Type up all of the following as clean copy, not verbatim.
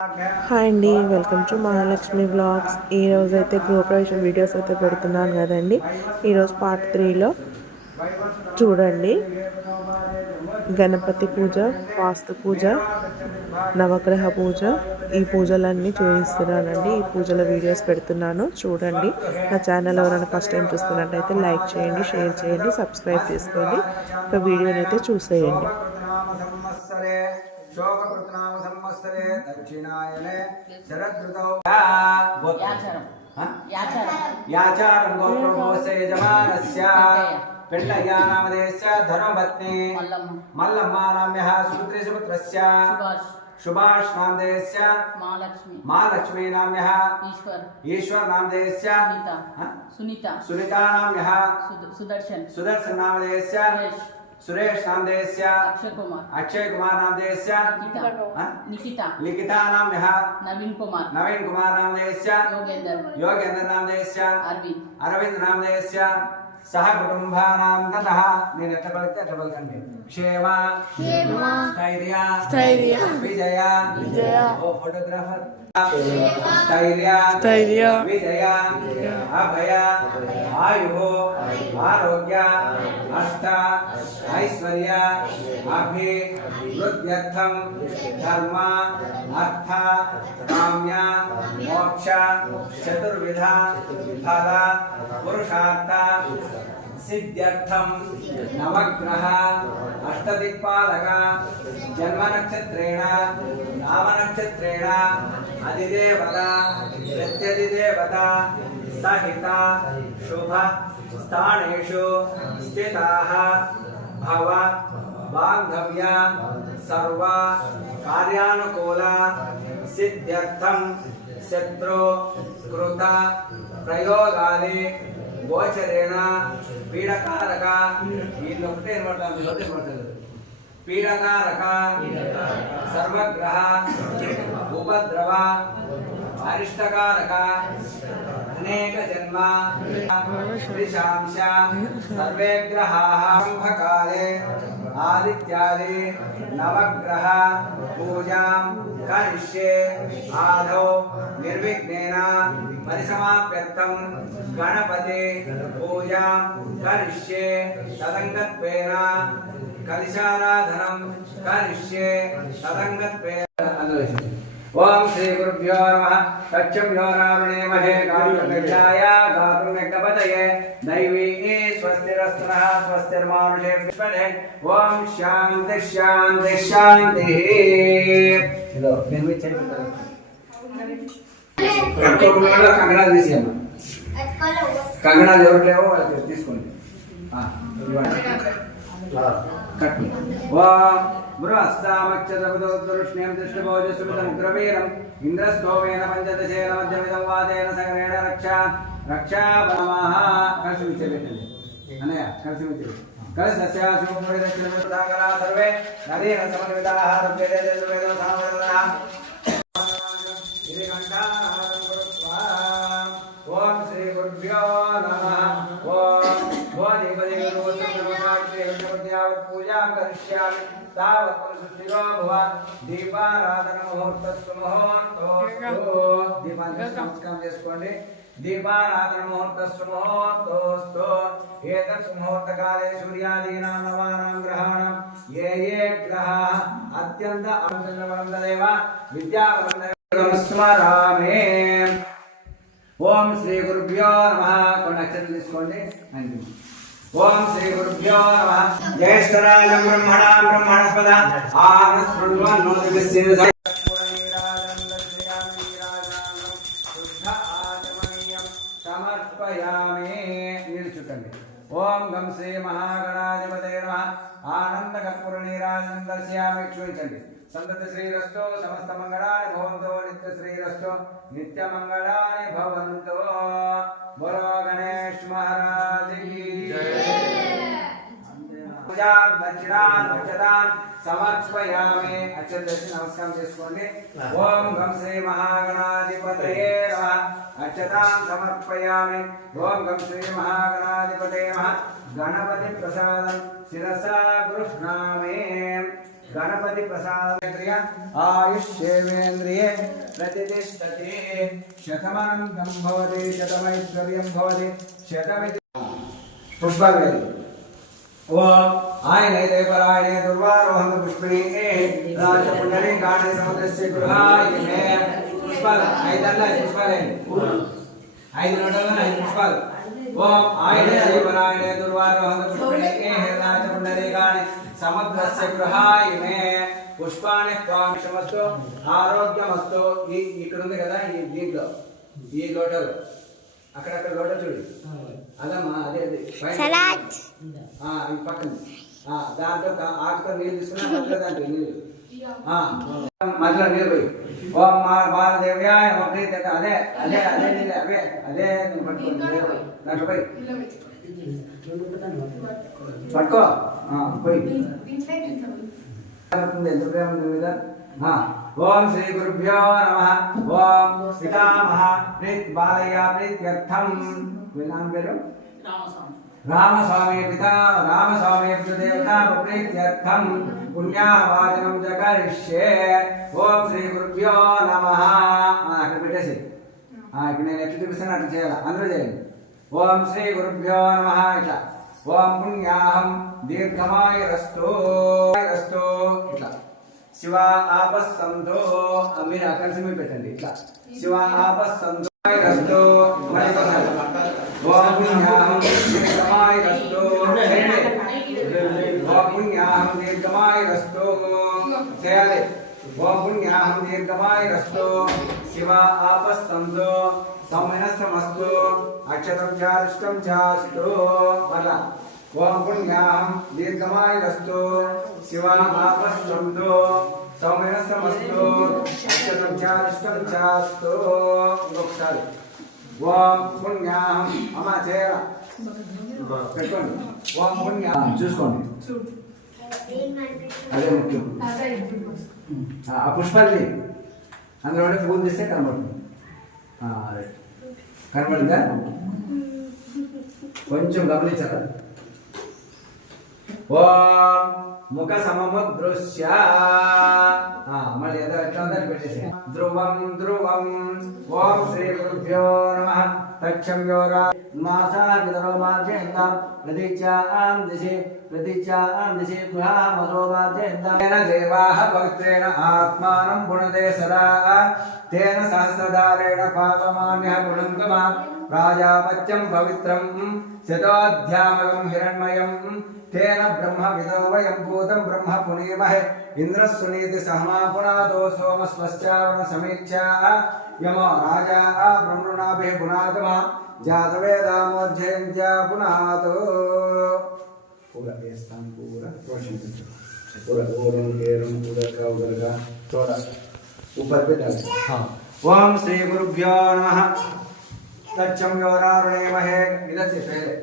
Hi అండి, welcome to Mahalakshmi vlogs. ఈరోజు అయితే గృహప్రవేశం వీడియోస్ అయితే పెడుతున్నాను కదండి. ఈరోజు పార్ట్ 3లో చూడండి. గణపతి పూజ, వాస్తు పూజ, నవగ్రహ పూజ, ఈ పూజలన్నీ చూపిస్తున్నానండి. ఈ పూజల వీడియోస్ పెడుతున్నాను చూడండి. నా ఛానల్ ఎవరైనా ఫస్ట్ టైం చూస్తున్నట్టయితే లైక్ చేయండి, షేర్ చేయండి, సబ్స్క్రైబ్ చేసుకోండి. ఇక వీడియోని అయితే చూసేయండి. शोककृतनाम संवत्सरे दक्षिणायने शरदृतौ याचारं गोप्रभोसे यजमानस्य पिण्डया नामधेयस्य धर्मपत्नी मल्लम्मा नाम्यः सुपुत्रस्य सुभाष नामधेयस्य महालक्ष्मी नाम्यः ईश्वर नामधेयस्य सुनीता नाम्यः सुदर्शन नामधेयस्य सुरेश नामधेयस्य अक्षय कुमार नामधेयस्य लिखिता नाम्यः नवीन कुमार नामधेयस्य योगेंद्र नामधेयस्य अरविंद नामधेयस्य सह कुटुंबानां ततः నేను ఎట్లా పలికితే అట్లా పలకండి. క్షేమ స్థైర్య విజయ ఓ ఫోటోగ్రాఫర్ స్థైర్య విజయ అభయ ఆయు ఆరోగ్య అష్ట ఐశ్వర్య అభివృద్ధ్యర్థం ధర్మ అర్థ కామ్య మోక్ష చతుర్విధ ఫల పురుషార్థ सिद्ध्यर्थम नवग्रह अष्टदिक्पालक जन्म नक्षत्रेण नाम नक्षत्रेण अधिदेवता प्रत्यधिदेवता सहिता शुभ स्थानेषु स्थिताः भव बान्धव्य सर्व कार्यानुकूल सिद्ध्यर्थम शत्रु कृत प्रयोगादि गोचरेण पीडकारक पीडकारक सर्वग्रह उपद्रव अरिष्टकारक अनेक जन्म त्रिशांश सर्वे ग्रहाः काले आदित्यादि नवग्रह पूजां करिष्ये आदौ निर्विघ्नेन परिसमाप्यर्थं गणपति पूजां करिष्ये तदंगत्वेन कलशाराधनं करिष्ये तदंगत्वेन। ओम श्री गुरुभ्यो नमः। तच्चं यो रावणे महे गातुर्यज्ञाय गातुर्यज्ञपतये दैवी स्वस्तिरस्तुनः स्वस्तिर्मानुषे विश्वदे। ओम शांति शांति शांति। चलो फिर भी चल కంగణాలు తీసేయమ్మా. కంగణాలు ఎవరు లేవో వాళ్ళకి తీసుకోండి. బృహస్తామక్షరపదోత్తరుష్ణ్యం దృష్టభోజసుమితముగ్రవీరం ఇంద్రస్తోమేన పంచదశేన మధ్యమిదం వాదేన సగరేణ రక్షాబలమః. కలిసి విచ్చేపెట్టండి అన్నయ్య, కలిసి విచ్చేపెట్టండి. కలిసస్యాశుభముడిదక్షిణమిదాకరా సర్వే నదీన సమన్వితాః రవ్యేదేవేదో సమవేదనః. ओम श्री गुरुभ्यो नमः। ओम पूजा करिष्यामि तावत् सुस्थिरो भव। दीपाराधन मुहूर्तस्तु मुहूर्तोस्तु दीपाराधन नमस्कार చేసుకోండి. दीपाराधन मुहूर्तस्तु मुहूर्तोस्तु एतत् मुहूर्तकाले सूर्यादीनां नवानां ग्रहाणां ये ग्रहाः अत्यन्त अनुचन्द्रवरन्ददेव विद्यावरन्ददेव स्मरामि। ओम श्री गुरुभ्यो नमः. కొన్ని అక్షరాలు తీసుకోండి. ओम श्री गुरुभ्यो नमः. ज्येष्ठराज ब्रह्मणां ब्रह्मणस्पद आनस्पृण्वन्नोतिभिस्सिद्धि समर्पयामि. నిల్చుటండి. ओम गम श्री महागणाधिपते नमः. आनंद कर्पूर नीराजनं दर्शयामि. చూయించండి. संतत श्रीरस्तो समस्त मंगलानि भवन्तु. नित्य श्रीरस्तो नित्य मंगलानि भवन्तु. बोलो गणेश महाराज की जय। पूजा दक्षिणान अक्षतान समर्पयामि. अक्षत दर्शन नमस्कार చేసుకోండి. ओम गम श्री महागणाधिपतये नमः. अक्षतान समर्पयामि. ओम गम श्री महागणाधिपतये नमः. गणपति प्रसादं शिरसा गृह्णामि. गणपति प्रसादेन्द्रिय आयुष्येवेन्द्रिये प्रतिष्ठते शतमानं भवति शतमैश्वर्यं भवति शतमिति पुष्पवेदी ओम आयने परायणे दुर्वारोहं पुष्पिणी राजपुण्यरे गाणे समुद्रस्य गृहाय मे पुष्पाल ऐदल्ल पुष्पाले ఐదు నోటలు ఐదు పుష్పాలు ఓం ఆయుధ పరాయణే దుర్వారోహం పుష్పిణే రాజపుండరీకాణి సముద్రస్య గృహాయ మే పుష్పాణి త్వాంశమస్తు ఆరోగ్యమస్తు ఈ ఇక్కడ ఉంది కదా ఈ దీంట్లో ఈ లోటలు అక్కడక్కడ లోట చూడు అదమ్మా అదే అదే సలాడ్ ఈ పక్కన దాంట్లో ఆకుతో నీళ్ళు తీసుకున్నా మధ్యలో దాంట్లో నీళ్ళు మధ్యలో నీళ్ళు పోయి ఓం బాలదేవ్యాయ ప్రీత అదే అదే అదే నీళ్ళు అవే అదే పట్టుకో దాంట్లో పోయి పట్టుకో పోయి మీద ఓం శ్రీ గురుభ్యో నమః ఓం పితామహ ప్రీత్ బాలయ్య ప్రీత్యర్థం నామ పేరు రామస్వామి పితా రామస్వామి దేవతా ప్రీత్యర్థం పుణ్యావాచనం జకరిష్యే ఓం శ్రీ గురుభ్యో నమః అక్కడ పెట్టేసి ఇక్కడ నేను ఎట్లా చూపిస్తాను అట్లా చేయాలి అందరూ చేయండి ఓం శ్రీ గురుభ్యో నమః ఇట్లా ఓం పుణ్యాహం దీర్ఘమాయరస్తు ఇట్లా శివ ఆపస్సంతో మీరు అక్కడ సిమి పెట్టండి ఇట్లా శివ ఆపస్సంతో ఓం పుణ్యాహం దీర్ఘమాయరస్తు ఓం పుణ్యాహం దీర్ఘమాయరస్తు చేయాలి ఓం పుణ్యాహం దీర్ఘమాయరస్తు శివ ఆపస్సంతో సౌమ్యనస్తమస్తు అక్షతం చారిష్టం చాస్తు మళ్ళా ఓం పుణ్యాహం దీర్ఘమాయరస్తు శివ ఆపస్సంతో సౌమ్యనస్తమస్తు అక్షతం చారిష్టం చాస్తు ఇంకొకసారి ఓం పుణ్యాహం అమ్మ చేయాల పెట్టుకోండి ఓం పుణ్యాహం చూసుకోండి అదే ముఖ్యం ఆ పుష్పాన్ని అందులో పూజ చేస్తే కనబడుతుంది కనబడిందా కొంచెం గమనించారా ఓం ముఖ సమముదృశ్య మళ్ళీ ఏదో ఎట్లా ఉందని పెట్టేసి ధ్రువం ధ్రువం ఓం శ్రీ గురుభ్యో నమః తక్షమ్యోరా మాసా విదరో మార్జయంతాం ప్రతిచ్యాం దిశి గృహామసో మార్జయంతాం తేన దేవాః పవిత్రేణ ఆత్మానం పుణతే సదా తేన సహస్రధారేణ పాపమాన్యః పుణంతమా ప్రాజాపత్యం పవిత్రం శతోధ్యామగం హిరణ్మయం తేన బ్రహ్మ విదో వయం భూతం బ్రహ్మ పునీమహే ఇంద్రస్సునీతి సహమా పునాదో సోమస్వశ్చావణ సమీక్షా యమో రాజా బ్రహ్మణాభిః పునాతమా జాతవేదామోధ్యయంత్యా పునాతో पूरा स्थान पूरा रोशन पूरा ओरम केरम उधर का थोड़ा ऊपर पे डाल हाँ ओम श्री गुरुभ्यो नमः तच्चम योरारुणे महे इधर से पहले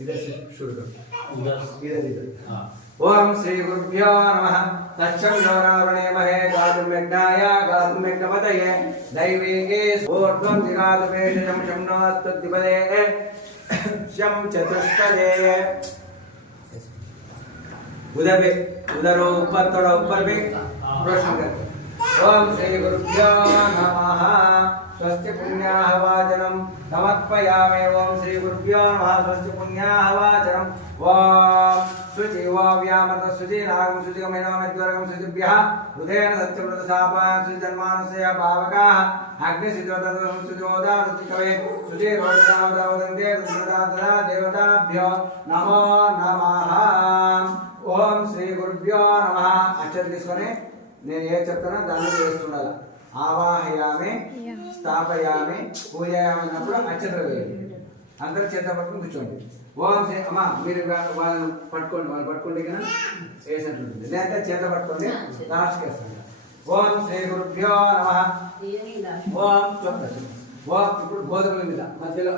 इधर से शुरू करो इधर हाँ ओम श्री गुरुभ्यो नमः तच्चम योरारुणे महे गातुमेघ्नाय गातुमेघ्नपतये दैवीगे ऊर्ध्वं जिगातुपेशं शम्नोऽस्तुतिपदे शं चतुष्पदे उधर पे उधर ऊपर थोड़ा ऊपर पे रोशन कर ओम श्री गुरुभ्यो नमः स्वस्ति पुण्याहवाचनं समर्पयामि ओम श्री गुरुभ्यो नमः स्वस्ति पुण्याहवाचनं ओम शुचि व्यामृत शुचि नागं शुचि गमेनोमेद्वरगं शुचिभ्यः उदयन सत्यव्रतसापां शुचि जन्मानस्य पावकाः अग्निसिद्धोदरं शुचोदारुतिकवे शुचि रोदनावदवदन्ते रुद्रदादरा देवताभ्यो नमो नमः ఓం శ్రీ గురుభ్యో నమః అక్షర తీసుకొని నేను ఏ చెప్తానో దాన్ని చేస్తుండాలి ఆవాహయామి స్థాపయామి పూజయామి అన్నప్పుడు అక్షతలు వేయండి అందరూ చేత పట్టుకుని కూర్చోండి ఓం శ్రీ అమ్మ మీరు వాళ్ళని పట్టుకోండి వాళ్ళు పట్టుకోండి కదా వేసినట్టుంటుంది లేదంటే చేత పట్టుకోండి లాస్ట్కి వేస్తాను ఓం శ్రీ గురుభ్యో నమః ఓం ఓం ఇప్పుడు గోధుమల మీద మధ్యలో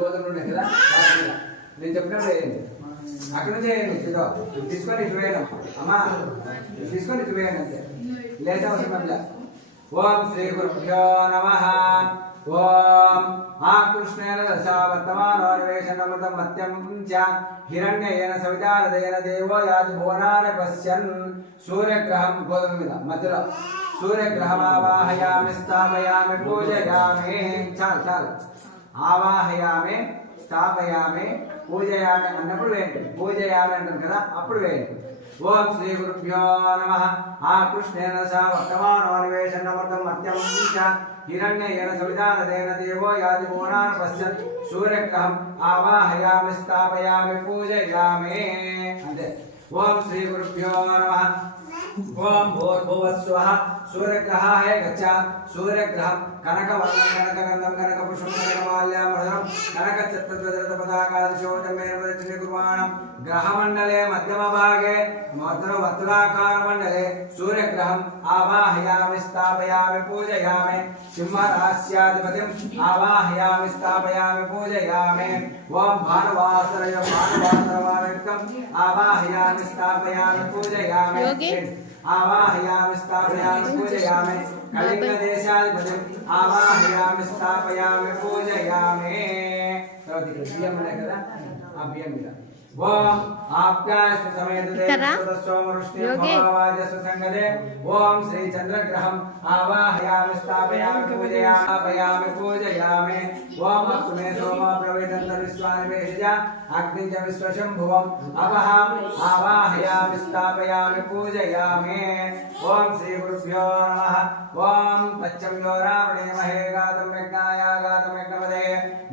గోధుమలు ఉన్నాయి కదా నేను చెప్పినప్పుడు వేయండి అక్కడ నుంచి తీసుకొని ఇటు వేయడం అమ్మా తీసుకొని ఇటు వేయండి అంతే లేదా అవసరం ఓం శ్రీ గురుభ్యో నమః ఓం ఆకృష్ణేన దశా వర్తమానోన్వేషణమృతం మత్యం చ హిరణ్యేన సవితారదేన దేవో యాతి భువనాని పశ్యన్ సూర్యగ్రహం గోధుమ మీద మధ్యలో సూర్యగ్రహమావాహయామి స్థాపయామి పూజయామి చాలు ఆవాహయామి స్థాపయామి పూజయామి అన్నప్పుడు వేయండి పూజయామి అంటారు కదా అప్పుడు వేయండి ఓం శ్రీ గురుభ్యో నమః ఆకృష్ణేన సా వర్తమానోన్వేషణమృతం మత్యం చ హిరణ్యేన సవితారదేన దేవో యాతి భువనాని పశ్యన్ సూర్యగ్రహం ఆవాహయామి స్థాపయామి పూజయామి అంతే ఓం శ్రీ గురుభ్యో నమః ఓం భూర్భువస్వః सूर्यग्रहाय गच्छ सूर्यग्रहं कनकवर्णं कनकगन्धं कनकपुष्पं कनकमाल्यामृतं कनकचत्रद्वदपताकादिशोचमेर्वदचिने कुर्वाणं ग्रहमण्डले मध्यमभागे वर्तुलाकारमण्डले सूर्यग्रहम् आवाहयामि स्थापयामि पूजयामि सिंहराश्याधिपतिम् आवाहयामि स्थापयामि पूजयामि ॐ भानुवासरयुक्तम् आवाहयामि स्थापयामि पूजयामि आवाहयामि स्थापयामि पूजयामि कलिंगदेशाधिपतिम् आवाहयामि स्थापयामि पूजयामि बियम కదా ఆ బియ్యం మీద ఓం ఆప్యాయస్వ సమేత దేవస్వమరుష్ణ్యవాజస్వ సంగదే ఓం శ్రీ చంద్రగ్రహం ఆవాహయామి స్థాపయామి పూజయామి ఓం అస్మే సోమ ప్రవేదంత విశ్వాని వేషజ అగ్ని చ విశ్వశంభువం అపహాం ఆవాహయామి స్థాపయామి పూజయామి ఓం శ్రీ గురుభ్యో నమః ఓం పచ్చమ్యో రావణేమహే గాతం యజ్ఞాయ గాతం యజ్ఞపదే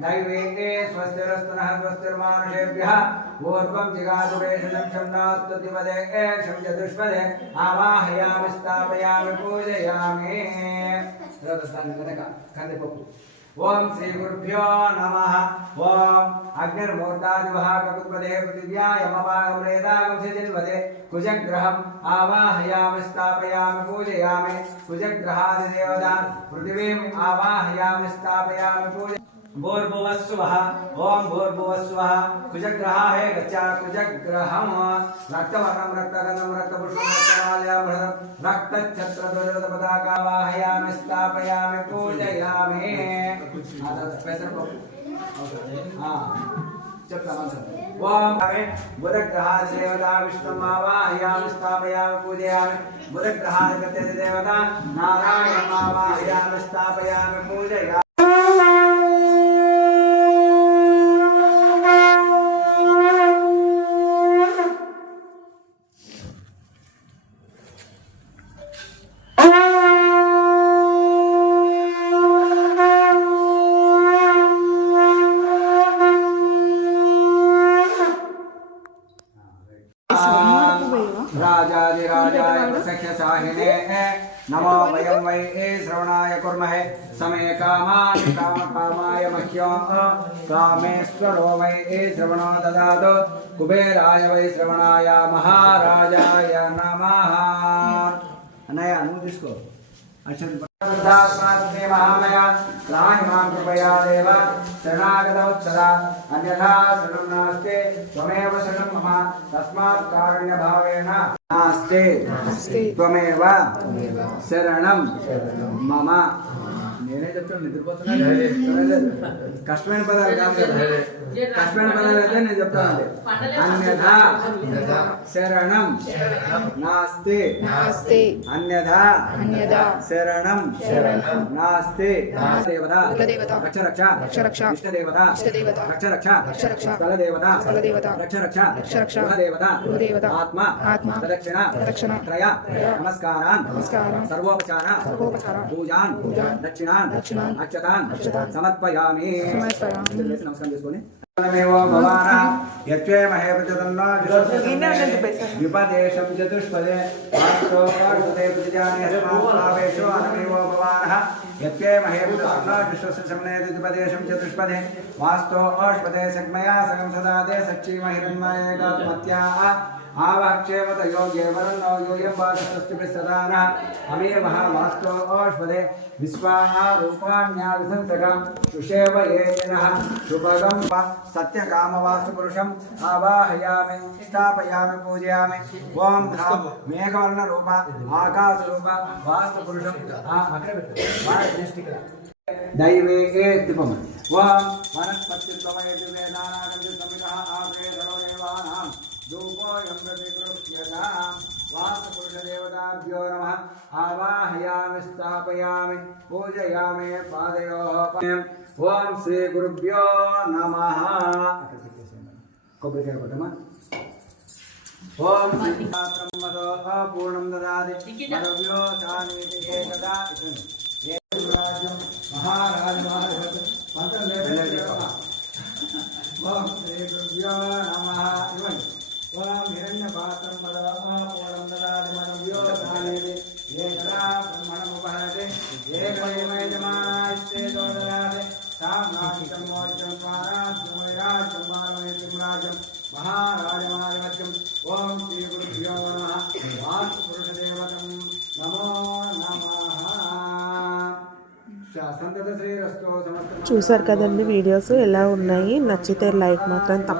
దైవే స్వస్తిరస్తు నః స్వస్తిర్మానుషేభ్యః పూర్వం జిగాతు వేషజం శంనాస్తుతిపదే ఏషం చతుష్పదే ఆవాహయామి స్థాపయామి పూజయామి రథస్థానం కనుక కందిపప్పు ఓం శ్రీ గురుభ్యో నమః ఓం అగ్నిర్మూర్తాదివః కకుత్పదే పృథివ్యాయమపాగమేదాగం సిజిన్వదే కుజగ్రహం ఆవాహయామి స్థాపయామి పూజయామి కుజగ్రహాదిదేవతాన్ పృథివీం ఆవాహయామి స్థాపయామి పూజ भूर्भुवस्वः ओम भूर्भुवस्वः कुजग्रहाय गच्छ कुजग्रहं रक्तवर्णं रक्तगन्धं रक्तपुष्पं रक्तमाल्यामृतं रक्तच्छत्रध्वजपताकावाहयामि स्थापयामि पूजयामि ओम बुधग्रहादेवता विष्णुमावाहयामि स्थापयामि पूजयामि बुधग्रहादेवता नारायणमावाहयामि स्थापयामि पूजयामि राजाधिराजाय सख्यसाहिने नमो वयं वै श्रवणाय कुर्महे समे कामान् कामकामाय मह्यं कामेश्वरो वै श्रवणो ददातु कुबेराय वै श्रवणाय महाराजाय नमः अनया अनुदिस्को अक्षरदास्मात्मे महामया त्राहि मां कृपया देव शरणागतवत्सला अन्यथा शरणं नास्ति त्वमेव शरणं मम तस्मात् कारुण्यभावेन नास्ति त्वमेव शरणं मम నేనే చెప్తాను నిద్రపోతున్నా కష్టమైన పదాలు కాదు కష్టమైన పదాలు అయితే నేను చెప్తాను అన్యథా శరణం నాస్తి అన్యథా శరణం నాస్తి దేవత రక్ష రక్ష ఇష్ట దేవత రక్ష రక్ష స్థల దేవత రక్ష రక్ష దేవత ఆత్మ ప్రదక్షిణ త్రయ నమస్కారాన్ సర్వోపచార పూజాన్ దక్షిణాన్ అక్షతాన్ సమర్పయామి నమస్కారం చేసుకొని విపదేశం చతుష్పదే చతుష్పదే వాస్తో ఓష్పదే సగ్మయా సగం సదాదే సక్షీమహిరణ్మయేకమత్యా आवाक्षेमत योगे वरन्नो योयं वादस्तुभिस्सदान अमे महावास्तो ओष्पदे विश्वाहा रूपाण्या विसंसकं सुषेव येनः शुभगं सत्यकामवास्तु पुरुषम् आवाहयामि स्थापयामि पूजयामि ओम मेघवर्ण रूप आकाश रूप वास्तु पुरुषं दैवे दिपम् वां वनस्पतित्वमयति वेदानागन्ति समितः आपे सर्वदेवानां धूपोऽयं प्रतिगृह्यताम् वास्तुपुरुषदेवताभ्यो नमः आवाहयामि स्थापयामि पूजयामि पादयोः ओं श्रीगुरुभ्यो नमः कोब्रिकाय कोटमा ओं ब्रह्मदो पूर्णं ददाति मदव्यो सानीति एकदा राज्यं महाराज ओं श्रीगुरुभ्यो नमः ओं हिरण्यपात्रं पूर्णं ददाति मदव्यो सानीति एकदा ब्रह्मणमुपहरति एकमेवैजमानास्ते ददाति साम्राज्यं मोज्यं स्वाराज्यं वैराज्यं मानवैतिं राज्यं महाराजमार्गम् ओं श्रीगुरुभ्यो नमः वास्तुपुरुषदेवतं नमो नमः సంతత శ్రీరస్తో సమస్త చూసారు కదండి వీడియోస్ ఎలా ఉన్నాయి. నచ్చితే లైక్ మాత్రం తప్ప